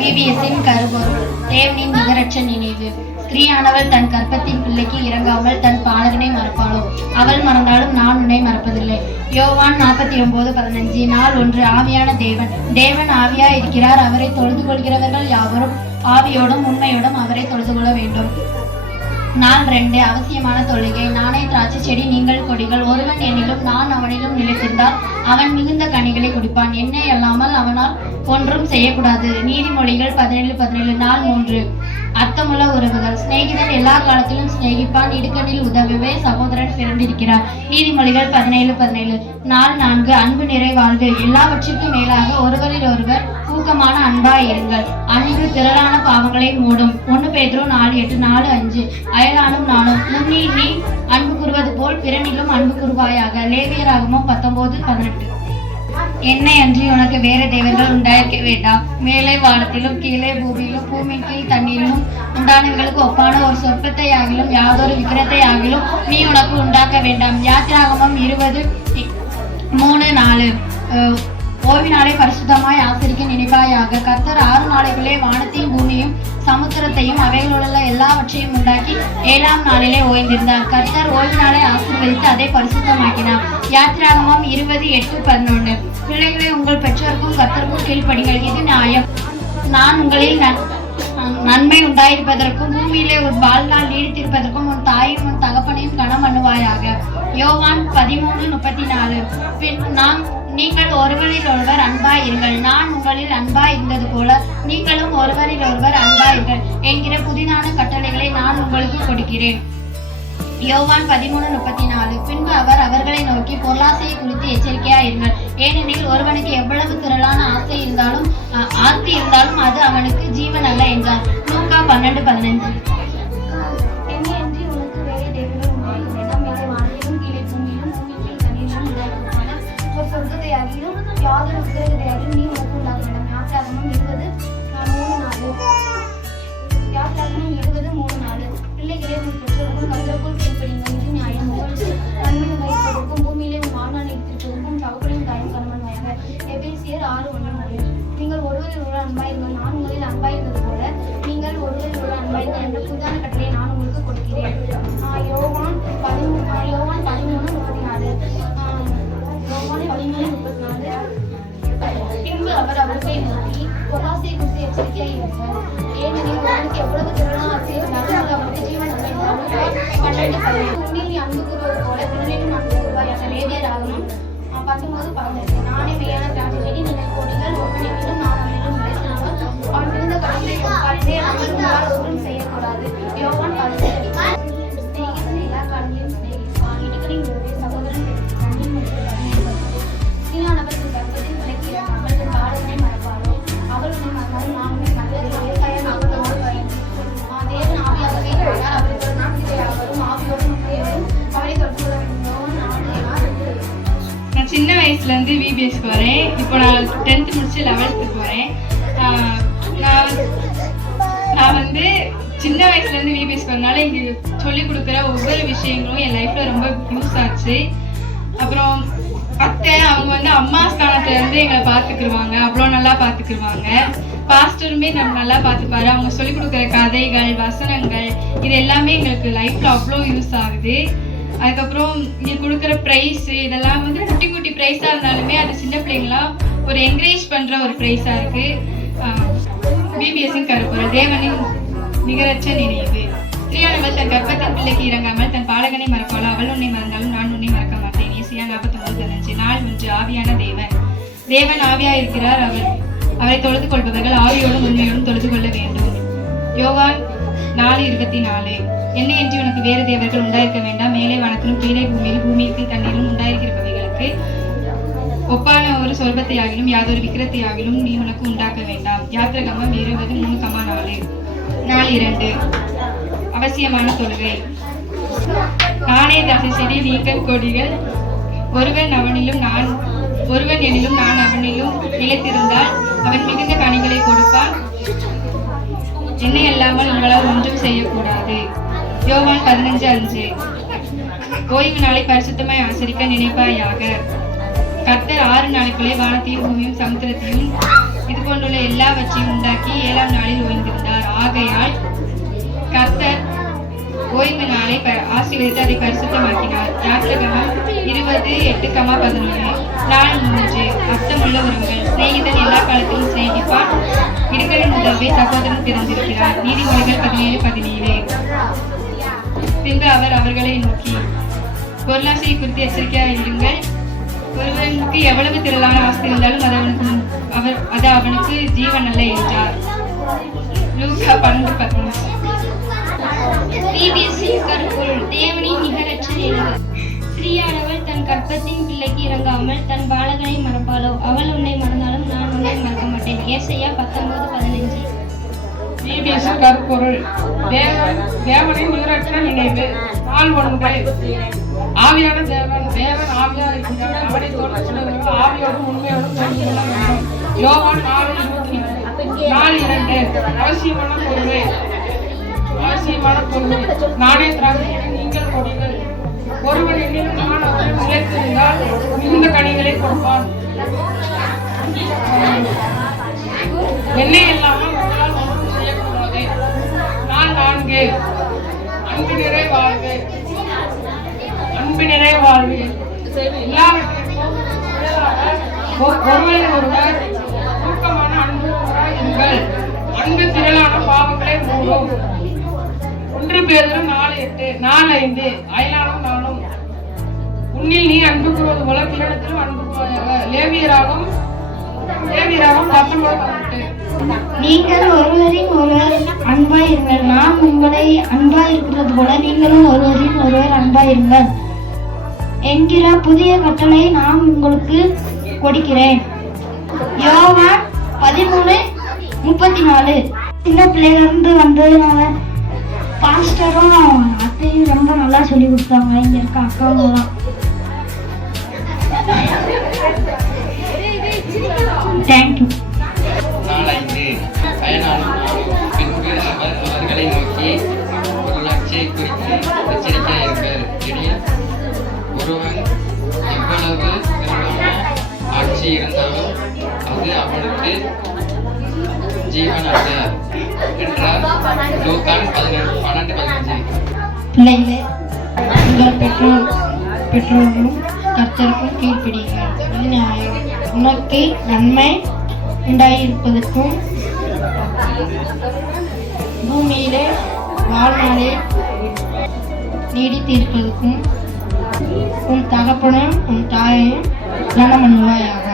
விபிஎஸ்ஸின் கருப்பொருள் தேவனின் நிகரற்ற நினைவு. ஸ்திரீயானவள் தன் கர்ப்பத்தின் பிள்ளைக்கு இறங்காமல் தன் பாலகனை மறப்பாளோ? அவள் மறந்தாலும் நான் உன்னை மறப்பதில்லை. யோவான் 49:15. நாள் 1. ஆவியான தேவன். தேவன் ஆவியா இருக்கிறார். அவரை தொழுது கொள்கிறவர்கள் யாவரும் ஆவியோடும் உண்மையோடும் அவரை தொழுது கொள்ள வேண்டும். நாள் 2. அவசியமான தொழுகை. நானே திராட்சை செடி, நீங்கள் கொடிகள். ஒருவன் என்னிலும் நான் அவனிலும் நிலைத்திருந்தால் அவன் மிகுந்த கனிகளை குடிப்பான். என்னை அல்லாமல் அவனால் ஒன்றும் செய்யக்கூடாது. நீதிமொழிகள் 17:17. நாள் 3. அர்த்தமுள்ள உறவுகள். சிநேகிதன் எல்லா காலத்திலும் சிநேகிப்பான். இடுக்கணில் உதவவே சகோதரன் பிறந்திருக்கிறார். நீதிமொழிகள் 17:17. நாள் 4. அன்பு நிறை வாழ்வு. எல்லாவற்றிற்கும் மேலாக ஒருவரில் ஒருவர் ஊக்கமான அன்பாய் இருங்கள். அன்பு திரளான பாவங்களை மூடும். 1 பேதுரு 4:8. 4:5. அயலானும் நானும் முன்னில் நீ அன்பு கூறுவது போல் பிறனிலும் அன்பு கூறுவாயாக. லேவியராகமம் 19:18. என்னை அன்றி உனக்கு வேறு தேவர்கள் உண்டாயிருக்க வேண்டாம். மேலே வானத்திலும் கீழே பூமியிலும் பூமியின் கீழ் தண்ணீரிலும் உண்டானவர்களுக்கு ஒப்பான ஒரு சொற்பத்தை ஆகிலும் யாதொரு விக்கிரத்தை ஆகிலும் நீ உனக்கு உண்டாக்க வேண்டாம். யாத்திராகமம் 20:3-4. ஓய்வு நாளை பரிசுத்தமாய் ஆசரிக்க நினைவாயாக. கர்த்தர் 6 நாளைக்குள்ளே வானத்தையும் பூமியும் சமுத்திரத்தையும் அவைகளுள்ள எல்லாவற்றையும் உண்டாக்கி 7ஆம் நாளிலே ஓய்ந்திருந்தார். கர்த்தர் ஓய்வு நாளை ஆசீர்வதித்து அதை பரிசுத்தமாக்கினார். யாத்திராகமம் 20:8-11. பிள்ளைகளை உங்கள் பெற்றோருக்கும் கர்த்தருக்கும் கீழ்ப்படிங்கள். இது நியாயம். நான் உங்களில் நன்மை உண்டாயிருப்பதற்கும் பூமியிலே ஒரு வாழ்நாள் நீடித்திருப்பதற்கும் உன் தாயும் உன் தகப்பனையும் கனம் பண்ணுவாயாக. யோவான் 13:34. நீங்கள் ஒருவரில் ஒருவர் அன்பாய் இருங்கள். நான் உங்களில் அன்பாய் இருந்தது போல நீங்களும் ஒருவரில் ஒருவர் அன்பாயிருங்கள் என்கிற புதிதான கட்டளைகளை நான் உங்களுக்கு கொடுக்கிறேன். யோவான் 13:34. பின்பு அவர் அவர்களை நோக்கி பொருளாசையை குறித்து எச்சரிக்கையாயிருங்கள். ஏனெனில் ஒருவனுக்கு எவ்வளவு திரளான ஆர்த்தி இருந்தாலும் அது அவனுக்கு ஜீவன் அல்ல என்றார். லூக்கா 12:15. யாதொரு விக்கிரகத்தையாகிலும் நீ உனக்கு உண்டாக்க வேண்டாம். யாத்திராகமம் 20:3-4. பிள்ளைகளே உங்கள் பெற்றோருக்கும் கர்த்தருக்குள் கீழ்ப்படியுங்கள். இது நியாயம். உங்களுக்கு நன்மை உண்டாயிருப்பதற்கும் பூமியிலே உன் வாழ்நாள் நீடித்திருப்பதற்கும் தகப்பனையும் தாயும் கணவன்மையாக. எபேசியர் 6:1-4. நீங்கள் ஒருவரில் ஒருவர் அன்பாயிருங்கள். நான் உங்களில் அன்பாயிருந்தது போல நீங்கள் ஒருவரில் ஒருவர் அன்பாயிருங்கள் என்ற புதிதான கட்டளையை நான் உங்களுக்கு கொடுக்கிறேன். யோவான் 13:34. பின்பு அவர் அவர்களை நோக்கி பொருளாசையை குறித்து எச்சரிக்கையாக இருந்தார். ஏனெனில் ஒருவனுக்கு எவ்வளவு திறனாக ஆசை இருந்தாலும் அது அவருக்கு ஜீவன் அல்ல என்றார். 12:18. உன்னில் நீ அன்பு கூறுவது போல பிறனிலும் அன்பு கூறுவாயாக. லேவியராகமம் 19:12. நானே மெய்யான திராட்சை செடி, நீங்கள் கொடிகள். ஒருவனிலும் நான் அவனிலும் நிலைத்திருந்தால் அவன் மிகுந்த கனிகளை கொடுப்பார். இதே நாங்கள் உங்களால் ஒன்றும் செய்யக்கூடாது. யோவான் 10. சிநேகிதன் எல்லா காலங்களிலும் சிநேகிப்பான். இடுக்கணில் உறவே சகோதரன் சின்ன வயசுலேருந்து விபிஎஸ்க்கு வரேன். இப்போ நான் 10th முடிச்சு 11th போகிறேன். நான் வந்து சின்ன வயசுலேருந்து விபிஎஸ்க்கு வரனால இங்கே சொல்லிக் கொடுக்குற ஒவ்வொரு விஷயங்களும் என் லைஃப்பில் ரொம்ப யூஸ் ஆச்சு. அப்புறம் அத்தை அவங்க வந்து அம்மா ஸ்தானத்துலேருந்து எங்களை பார்த்துக்குருவாங்க. அவ்வளோ நல்லா பார்த்துக்குருவாங்க. பாஸ்டருமே நம்ம நல்லா பார்த்துப்பாரு. அவங்க சொல்லிக் கொடுக்குற கதைகள், வசனங்கள் இது எல்லாமே எங்களுக்கு லைஃப்பில் அவ்வளோ யூஸ் ஆகுது. அதுக்கப்புறம் இங்கே கொடுக்குற ப்ரைஸு இதெல்லாம் வந்து குட்டி குட்டி ப்ரைஸாக இருந்தாலுமே அது சின்ன பிள்ளைங்களாம் ஒரு என்கரேஜ் பண்ணுற ஒரு ப்ரைஸாக இருக்குது. விபிஎஸ்ஸின் கருப்பொருள் தேவனின் நிகரற்ற நினைவு. ஸ்திரீயானவள் தன் கர்ப்பத்தின் பிள்ளைக்கு இறங்காமல் தன் பாலகனை மறப்பாளோ? அவள் உன்னை மறந்தாலும் நான் உன்னை மறக்க மாட்டேன். ஏசாயா 49:15. நாள் 1. ஆவியான தேவன். தேவன் ஆவியா இருக்கிறார். அவரை தொழுது கொள்பவர்கள் ஆவியோடும் உண்மையோடும் தொழுது கொள்ள வேண்டும். யோவான் 4:24. என்னை என்று உனக்கு வேறு தேவர்கள் உண்டாயிருக்க வேண்டாம். மேலே வானத்திலும் கீழே பூமியிலும் பூமிக்கு தண்ணீரும் உண்டாயிருக்கிறவைகளுக்கு ஒப்பான ஒரு சொர்பத்தை ஆகிலும் யாதொரு விக்கிரத்தை ஆகிலும் நீ உனக்கு உண்டாக்க வேண்டாம். யாத்திராகமம் 20:3-4. நாள் 2. அவசியமான தொழுகை. நானே திராட்சை செடி, நீங்கள் கொடிகள். ஒருவன் எனிலும் நான் அவனிலும் நிலைத்திருந்தால் அவன் மிகுந்த கனிகளை கொடுப்பான். என்னை அல்லாமல் உங்களால் ஒன்றும் செய்யக்கூடாது. யோவான் 15:5. ஓய்வு நாளை பரிசுத்தமாய் ஆசரிக்க நினைப்பாயாக. கர்த்தர் 6 நாளைக்குள்ளே வானத்தையும் பூமியும் சமுத்திரத்தையும் இது போன்றுள்ள எல்லாவற்றையும் உண்டாக்கி 7ஆம் நாளில் ஓய்ந்திருந்தார். ஆகையால் கர்த்தர் ஓய்வு நாளை ஆசீர்வதித்து அதை பரிசுத்தமாக்கினார். யாத்திராகமம் 20:8-11. நாள் 3. அர்த்தமுள்ள உறவுகள். சிநேகிதன் எல்லா காலத்திலும் சிநேகிப்பான், இடுக்கலின் உதவியை சகோதரன் திறந்திருக்கிறார். நீதிமொழிகள் 17:17. பின்பு அவர் அவர்களை நோக்கி, பொருளாசையை குறித்து எச்சரிக்கையாக இருங்கள். ஒருவனுக்கு எவ்வளவு திரளான ஆஸ்தி இருந்தாலும் அது அவனுக்கு ஜீவன் அல்ல என்றார். லூக்கா 12:13. பிபிஎஸ்ஸின் கருப்பொருள். தேவனின் நிகரற்ற நினைவு. ஸ்திரீயானவள் தன் கர்ப்பத்தின் பிள்ளைக்கு இறங்காமல் தன் பாலகனை மறப்பாளோ? அவள் உன்னை மறந்தாலும் நான் உன்னை மறக்க மாட்டேன். ஏசாயா 19:15. பிபிஎஸ் கருப்பொருள். தேவனின் நிகரற்ற நினைவு. நாள் 9. ஆவியான தேவன் ஆவியா இருக்கிறார். அவனை தொடர்பு ஆவியோடும் உண்மையோடும் தெரிந்து கொள்ள வேண்டும். யோவான் 4:2. அவசியமான பொருள். நானே திராட்சை, நீங்கள் கொடிகள். ஒருவன் என்னிலும் நான் அவரில் நிலைத்திருந்தால் மிகுந்த கனிகளை கொடுப்பான். எண்ணெய் இல்லாமல் உங்களால் ஒன்றும் செய்யக்கூடாது. நாள் 4. அன்பு நிறை வாழ்வு. எல்லாவற்றிற்கும் ஒருவரை ஒருவர் தூக்கமான அன்பு இருங்கள். அன்பு திரளான பாவங்களை மூடும். 1 பேதுரு 4:5. அயலானும் நானும் உன்னில் நீ அன்பு கூறுவது போல பிறனிடத்திலும் அன்பு கூறுவாயாக. லேவியராகும் 19:18. நீங்கள் ஒருவரின் ஒருவர் அன்பாயிருங்கள். நான் உங்களை அன்பாயிருக்கிறது போல நீங்களும் ஒருவரின் ஒருவர் அன்பாயிருங்கள் என்கிற புதிய கட்டளை நான் உங்களுக்கு கொடுக்கிறேன். யோவான் 13:34. சின்ன பிள்ளையிலிருந்து வந்ததுனால பாஸ்டரும் அத்தையும் ரொம்ப நல்லா சொல்லி கொடுத்தாங்க. இங்க இருக்க அக்காவெல்லாம் தேங்க்யூ. நாள் 5. அயனானும் நானும். பின்பு அவர் அவர்களை நோக்கி, பொருளாட்சியை குறித்து எச்சரிக்கையாக இருங்கள். எனில் ஒருவன் எவ்வளவு திரளான ஆட்சி இருந்தாலும் அது அவனுக்கு ஜீவன் அல்ல என்றார். லூக்கான் 12:15. பிள்ளைகளே, உங்கள் பெற்றோரும் கர்த்தருக்கும் கீழ்ப்படியுங்கள். இது நியாயம். உனக்கு நன்மை உண்டாயிருப்பதற்கும் பூமியிலே வாழ்நாளே நீடித்திருப்பதற்கும் உன் தகப்பனும் உன் தாயையும் கனம் பண்ணுவாயாக.